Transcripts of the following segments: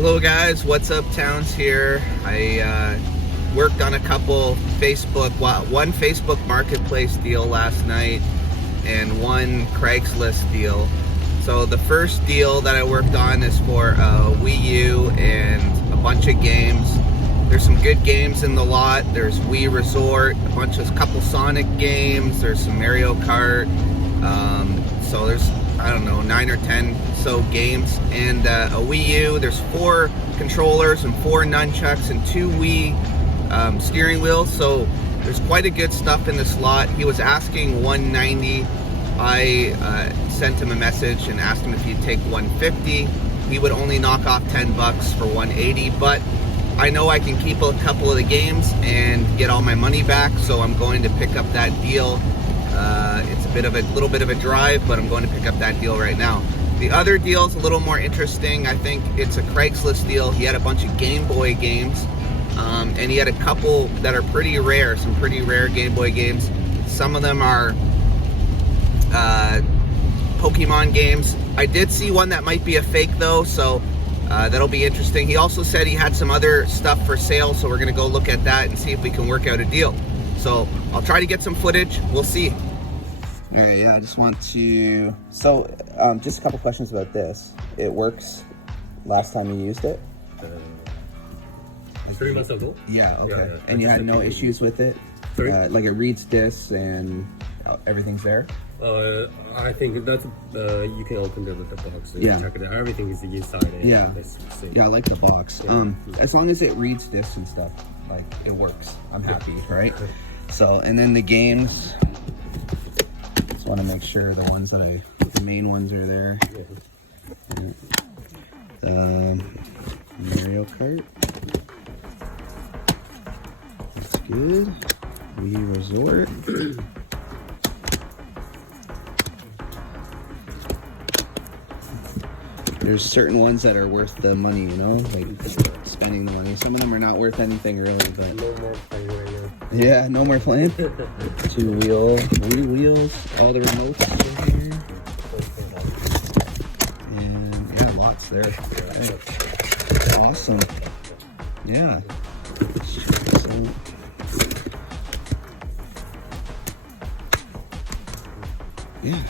Hello guys, what's up? Towns here. I worked on a couple one Facebook Marketplace deal last night and one Craigslist deal. So the first deal that I worked on is for a Wii U and a bunch of games. There's some good games in the lot. There's Wii Resort, a couple Sonic games, there's some Mario Kart. So there's, I don't know, 9 or 10 so games, and a Wii U. There's 4 controllers and 4 nunchucks and 2 Wii steering wheels. So there's quite a good stuff in this lot. He was asking $190. I sent him a message and asked him if he'd take $150. He would only knock off 10 bucks for $180, but I know I can keep a couple of the games and get all my money back, so I'm going to pick up that deal. It's a little bit of a drive, but I'm going to pick up that deal right now. The other deal is a little more interesting. I think it's a Craigslist deal. He had a bunch of Game Boy games, and he had a couple that are pretty rare, some pretty rare Game Boy games. Some of them are Pokemon games. I did see one that might be a fake though, so that'll be interesting. He also said he had some other stuff for sale, so we're gonna go look at that and see if we can work out a deal. So I'll try to get some footage. We'll see. All right, yeah, I just want to, just a couple questions about this. It works last time you used it? 3 months ago? Yeah, okay. Yeah. And you had no issues with it? Sorry? Like it reads discs and everything's there? I think that's, you can open the box and Yeah. check it out. Everything is inside. And Yeah. it's safe. Yeah, I like the box. Yeah. As long as it reads discs and stuff, like it works. I'm happy, right? So, and then the games, just want to make sure the main ones are there. Yeah. Mario Kart. That's good. Wii Resort. There's certain ones that are worth the money, you know, like spending the money. Some of them are not worth anything really, but No more playing right now. yeah, no more playing. 2 wheels, all the remotes in here, and yeah, lots there. Okay. Awesome. Yeah. Yeah.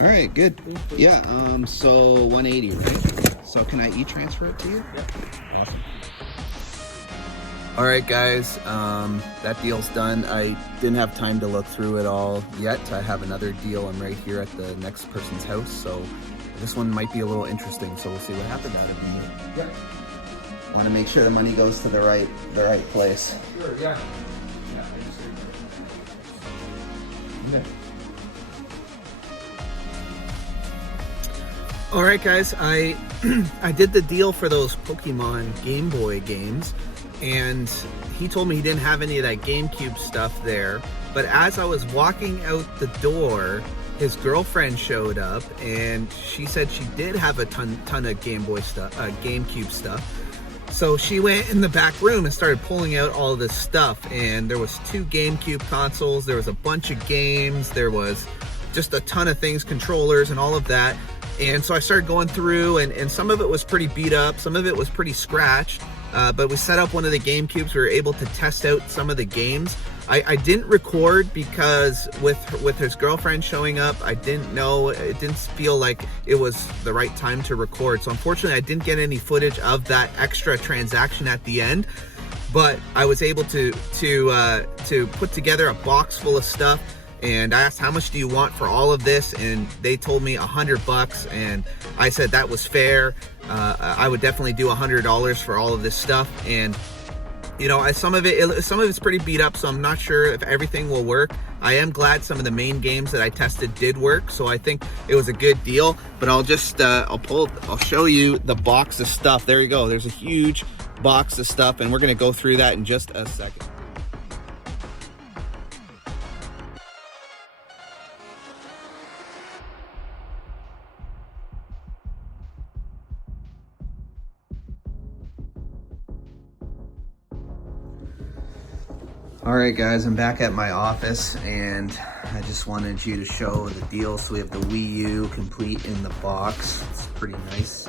All right, good. Yeah, so 180, right? So can I e-transfer it to you? Yep. Awesome. All right, guys, that deal's done. I didn't have time to look through it all yet. I have another deal. I'm right here at the next person's house, so this one might be a little interesting, so we'll see what happened out of it. Yeah. Want to make sure the money goes to the right place. Sure, yeah. Okay. All right, guys, I did the deal for those Pokemon Game Boy games, and he told me he didn't have any of that GameCube stuff there. But as I was walking out the door, his girlfriend showed up, and she said she did have a ton of Game Boy stuff, GameCube stuff. So she went in the back room and started pulling out all this stuff, and there was 2 GameCube consoles, there was a bunch of games, there was just a ton of things, controllers and all of that. And so I started going through, and some of it was pretty beat up, some of it was pretty scratched, but we set up one of the GameCubes. We were able to test out some of the games. I didn't record because with his girlfriend showing up, I didn't know, it didn't feel like it was the right time to record. So unfortunately, I didn't get any footage of that extra transaction at the end, but I was able to put together a box full of stuff. And I asked, how much do you want for all of this? And they told me $100, and I said that was fair. I would definitely do $100 for all of this stuff. And you know, some of it's pretty beat up, so I'm not sure if everything will work. I am glad some of the main games that I tested did work, so I think it was a good deal. But I'll just I'll show you the box of stuff. There you go. There's a huge box of stuff, and we're gonna go through that in just a second. All right, guys, I'm back at my office, and I just wanted you to show the deal. So we have the Wii U complete in the box. It's pretty nice.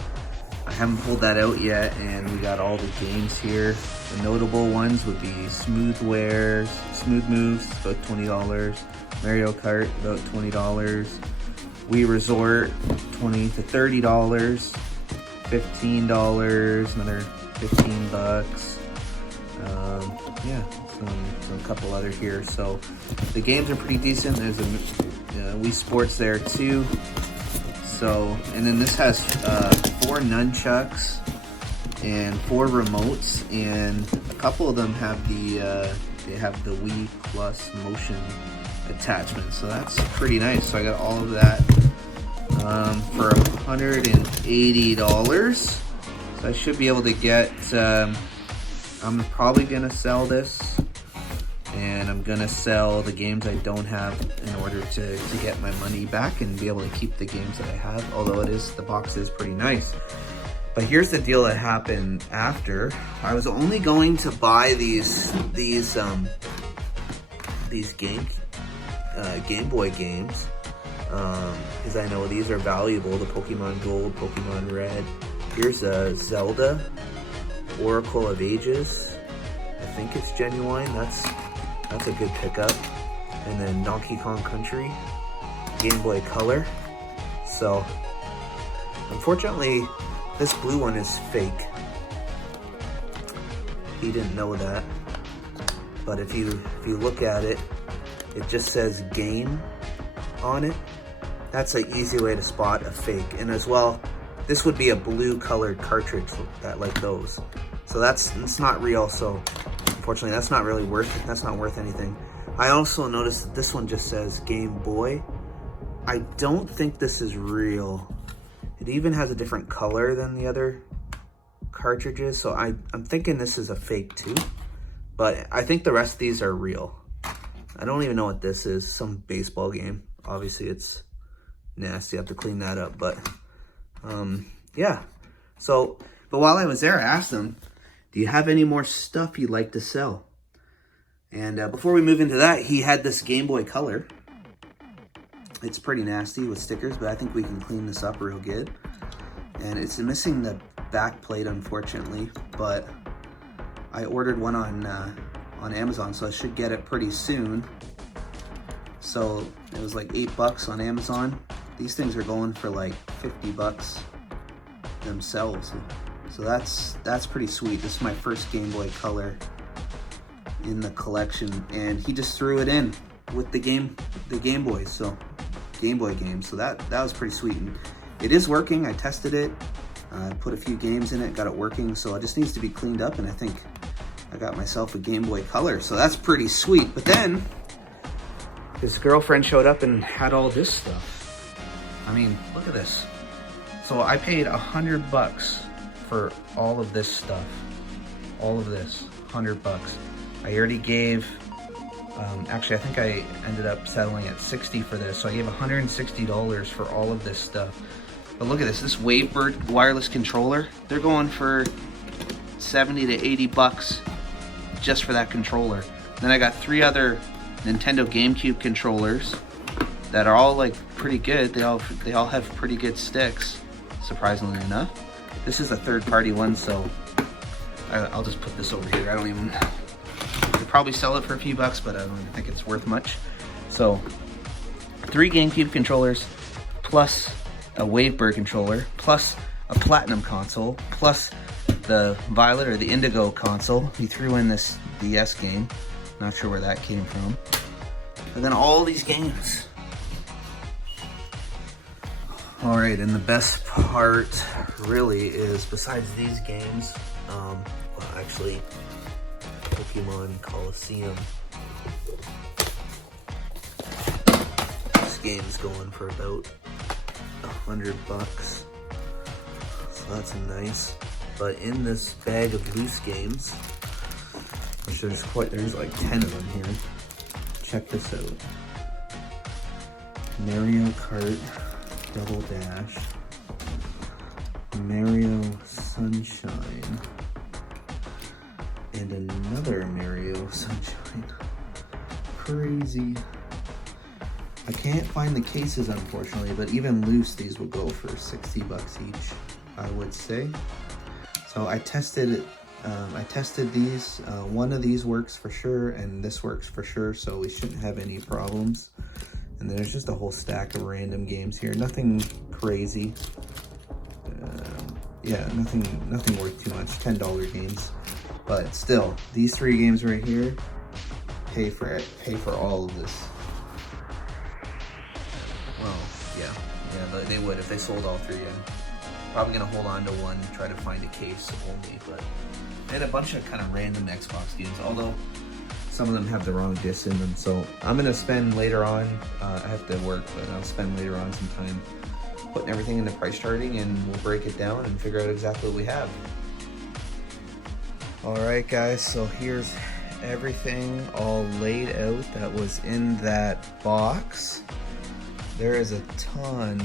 I haven't pulled that out yet, and we got all the games here. The notable ones would be Smooth Moves, about $20. Mario Kart, about $20. Wii Resort, $20 to $30. $15, another 15 bucks. Yeah, so a couple other here. So the games are pretty decent. There's a Wii Sports there too. So, and then this has 4 nunchucks and 4 remotes, and a couple of them have the Wii Plus motion attachment. So that's pretty nice. So I got all of that for $180. So I should be able to get. I'm probably gonna sell this, and I'm gonna sell the games I don't have in order to get my money back and be able to keep the games that I have, although the box is pretty nice. But here's the deal that happened after. I was only going to buy these Game Boy games, because I know these are valuable, the Pokemon Gold, Pokemon Red. Here's a Zelda, Oracle of Ages. I think it's genuine. That's a good pickup. And then Donkey Kong Country, Game Boy Color. So, unfortunately, this blue one is fake. He didn't know that. But if you look at it, it just says game on it. That's an easy way to spot a fake. And as well, this would be a blue colored cartridge like those. So it's not real. So unfortunately, that's not worth anything. I also noticed that this one just says Game Boy. I don't think this is real. It even has a different color than the other cartridges. So I'm thinking this is a fake too. But I think the rest of these are real. I don't even know what this is. Some baseball game. Obviously, it's nasty. I have to clean that up. But yeah. So, but while I was there, I asked him, do you have any more stuff you'd like to sell? And before we move into that, he had this Game Boy Color. It's pretty nasty with stickers, but I think we can clean this up real good. And it's missing the back plate, unfortunately, but I ordered one on Amazon, so I should get it pretty soon. So it was like $8 on Amazon. These things are going for like $50 themselves. So that's pretty sweet. This is my first Game Boy Color in the collection, and he just threw it in with the Game Boy, so Game Boy games. So that was pretty sweet, and it is working. I tested it, put a few games in it, got it working. So it just needs to be cleaned up, and I think I got myself a Game Boy Color. So that's pretty sweet. But then his girlfriend showed up and had all this stuff. I mean, look at this. So I paid $100 for all of this stuff. All of this, $100. I already gave, actually I think I ended up settling at $60 for this. So I gave $160 for all of this stuff. But look at this Wavebird wireless controller. They're going for $70 to $80 just for that controller. Then I got 3 other Nintendo GameCube controllers that are all like pretty good. They all have pretty good sticks, surprisingly enough. This is a third-party one, so I'll just put this over here. I don't even. You could probably sell it for a few bucks, but I don't even think it's worth much. So 3 GameCube controllers, plus a Wavebird controller, plus a Platinum console, plus the Violet or the Indigo console. He threw in this DS game. Not sure where that came from. And then all these games. All right, and the best part really is, besides these games, well, actually, Pokemon Coliseum. This game's going for about $100. So that's nice. But in this bag of loose games, which there's like 10 of them here. Check this out. Mario Kart Double Dash, Mario Sunshine, and another Mario Sunshine. Crazy. I can't find the cases, unfortunately, but even loose, these will go for $60 each. I would say. So I tested these. One of these works for sure, and this works for sure, so we shouldn't have any problems. And then there's just a whole stack of random games here. Nothing crazy. Yeah, nothing worth too much. $10 games, but still, these 3 games right here pay for it. Pay for all of this. Well, yeah, but they would if they sold all 3 in. Probably gonna hold on to one, try to find a case only, but they had a bunch of kind of random Xbox games, although some of them have the wrong discs in them. So I'm gonna spend later on, I have to work, but I'll spend later on some time putting everything into price charting, and we'll break it down and figure out exactly what we have. All right, guys, so here's everything all laid out that was in that box. There is a ton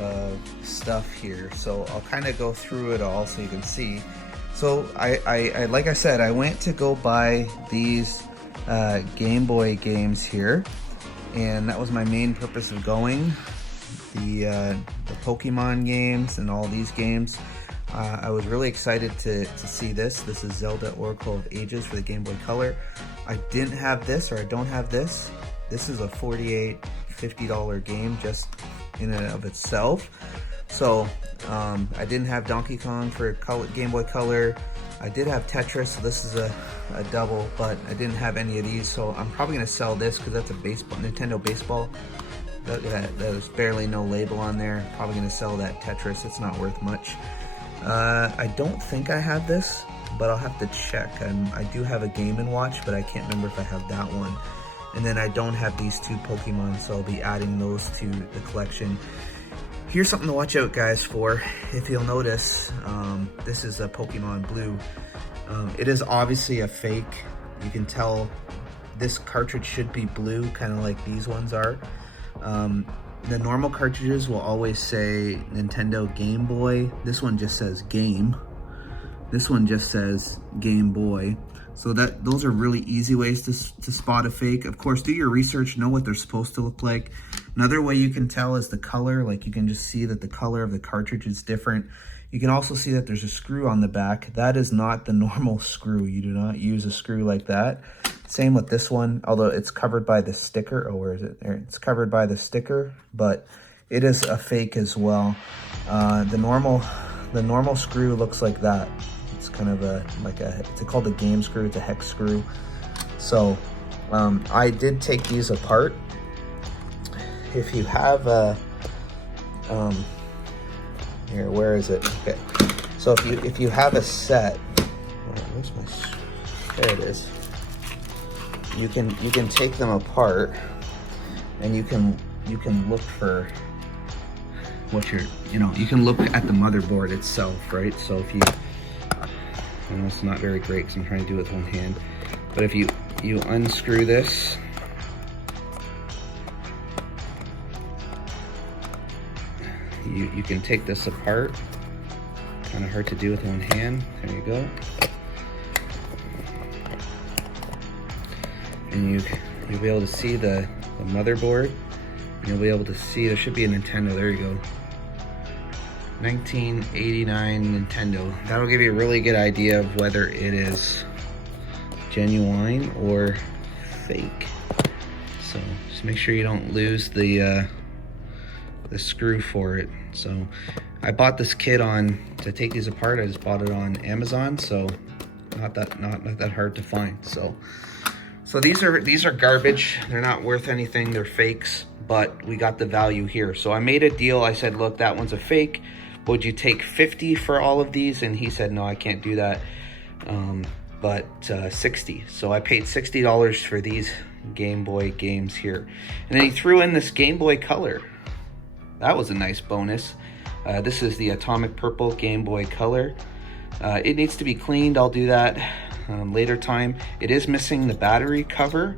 of stuff here, so I'll kind of go through it all so you can see. So I like I said, I went to go buy these Game Boy games here, and that was my main purpose of going. The Pokemon games and all these games. I was really excited to see this. This is Zelda Oracle of Ages for the Game Boy Color. I didn't have this, or I don't have this. This is a $48, $50 game just in and of itself. So I didn't have Donkey Kong for Game Boy Color. I did have Tetris, so this is a double, but I didn't have any of these, so I'm probably gonna sell this because that's a baseball, Nintendo baseball. There's barely no label on there. Probably gonna sell that Tetris. It's not worth much. I don't think I have this, but I'll have to check. I do have a Game & Watch, but I can't remember if I have that one. And then I don't have these 2 Pokemon, so I'll be adding those to the collection. Here's something to watch out, guys, for. If you'll notice, this is a Pokemon Blue. It is obviously a fake. You can tell this cartridge should be blue, kind of like these ones are. The normal cartridges will always say Nintendo Game Boy. This one just says Game. This one just says Game Boy. So those are really easy ways to spot a fake. Of course, do your research, know what they're supposed to look like. Another way you can tell is the color. Like, you can just see that the color of the cartridge is different. You can also see that there's a screw on the back. That is not the normal screw. You do not use a screw like that. Same with this one, although it's covered by the sticker. Oh, where is it? There, it's covered by the sticker, but it is a fake as well. The normal screw looks like that. It's kind of it's called a game screw. It's a hex screw. So I did take these apart. If you have a here, where is it? Okay, so if you have a set, where's my? There it is. You can take them apart, and you can look for what you can look at the motherboard itself, right? So if I know it's not very great because I'm trying to do it with one hand, but if you unscrew this, you can take this apart. Kind of hard to do with one hand. There you go. And you'll be able to see the motherboard. And you'll be able to see, there should be a Nintendo, there you go. 1989 Nintendo. That'll give you a really good idea of whether it is genuine or fake. So just make sure you don't lose the screw for it. So I bought this kit to take these apart. I just bought it on Amazon, so not that hard to find. So these are garbage. They're not worth anything. They're fakes, but we got the value here. So I made a deal. I said, look, that one's a fake. Would you take 50 for all of these? And he said, no, I can't do that. But 60. So I paid $60 for these Game Boy games here. And then he threw in this Game Boy Color. That was a nice bonus. This is the Atomic Purple Game Boy Color. It needs to be cleaned. I'll do that later time. It is missing the battery cover,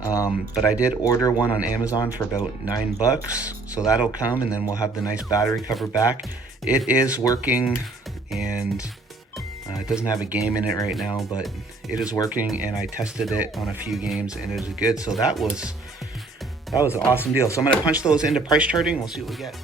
but I did order one on Amazon for about $9, so that'll come, and then we'll have the nice battery cover back. It is working, and it doesn't have a game in it right now, but it is working, and I tested it on a few games, and it is good. So that was an awesome deal. So I'm gonna punch those into price charting. We'll see what we get.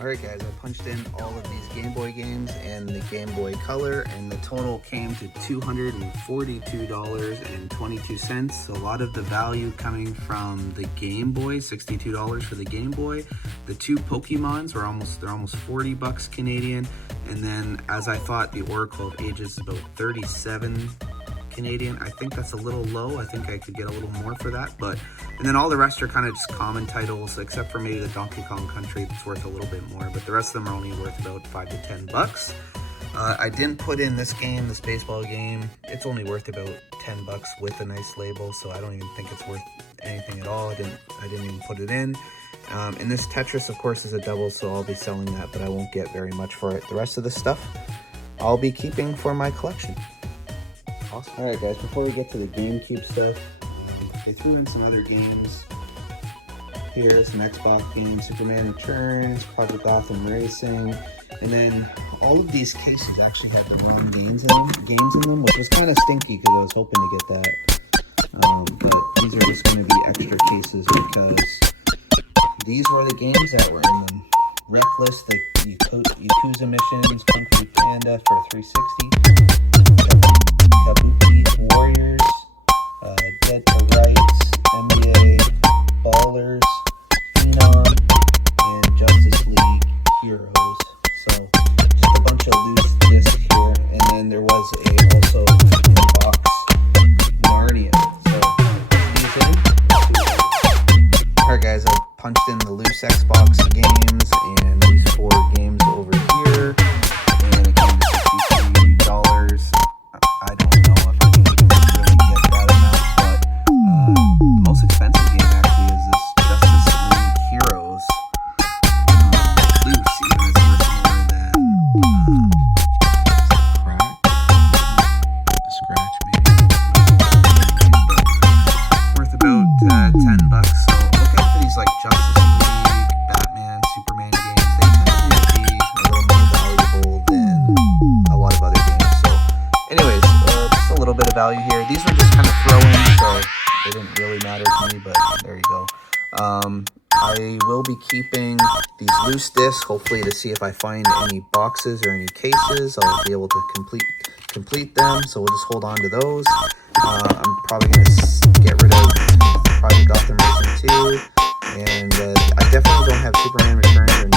Alright guys, I punched in all of these Game Boy games and the Game Boy Color, and the total came to $242.22. A lot of the value coming from the Game Boy, $62 for the Game Boy. The two Pokemons were almost 40 bucks Canadian, and then as I thought, the Oracle of Ages is about 37 Canadian. I think that's a little low. I think I could get a little more for that, and then all the rest are kind of just common titles, except for maybe the Donkey Kong Country that's worth a little bit more, but the rest of them are only worth about 5 to 10 bucks. I didn't put in this game, this baseball game. It's only worth about 10 bucks with a nice label, so I don't even think it's worth anything at all. I didn't even put it in. And this Tetris, of course, is a double, so I'll be selling that, but I won't get very much for it. The rest of the stuff I'll be keeping for my collection. Awesome. All right, guys, before we get to the GameCube stuff, they threw in some other games. Here, some Xbox games, Superman Returns, Project Gotham Racing, and then all of these cases actually had the wrong games in them, which was kind of stinky because I was hoping to get that. But these are just going to be extra cases because these were the games that were in them. Reckless, the Yakuza missions, Kung Fu Panda for 360. Kabuki Warriors, Dead to Rights, NBA, Ballers, Phenom, and Justice League Heroes. So just a bunch of loose discs here, and then there was also in-box Narnia. So these in. Alright guys, I punched in the loose Xbox games and these 4 games over here, and it came to $63. I don't know if I can really get that amount, but the most expensive game actually is this Justice League Heroes. Loose, even it's worth more than a scratch maybe. Worth about 10 bucks. So look out for these like Justice League, Batman, Superman games. They tend to be a little more valuable than a lot of other games. So anyways, just a little bit of value here. These were just kind of throw-ins, so they didn't really matter to me, but there you go. I will be keeping these loose discs, hopefully to see if I find any boxes or any cases. I'll be able to complete them, so we'll just hold on to those. I'm probably going to get rid of Project Gotham Racing 2, and I definitely don't have Superman Returns or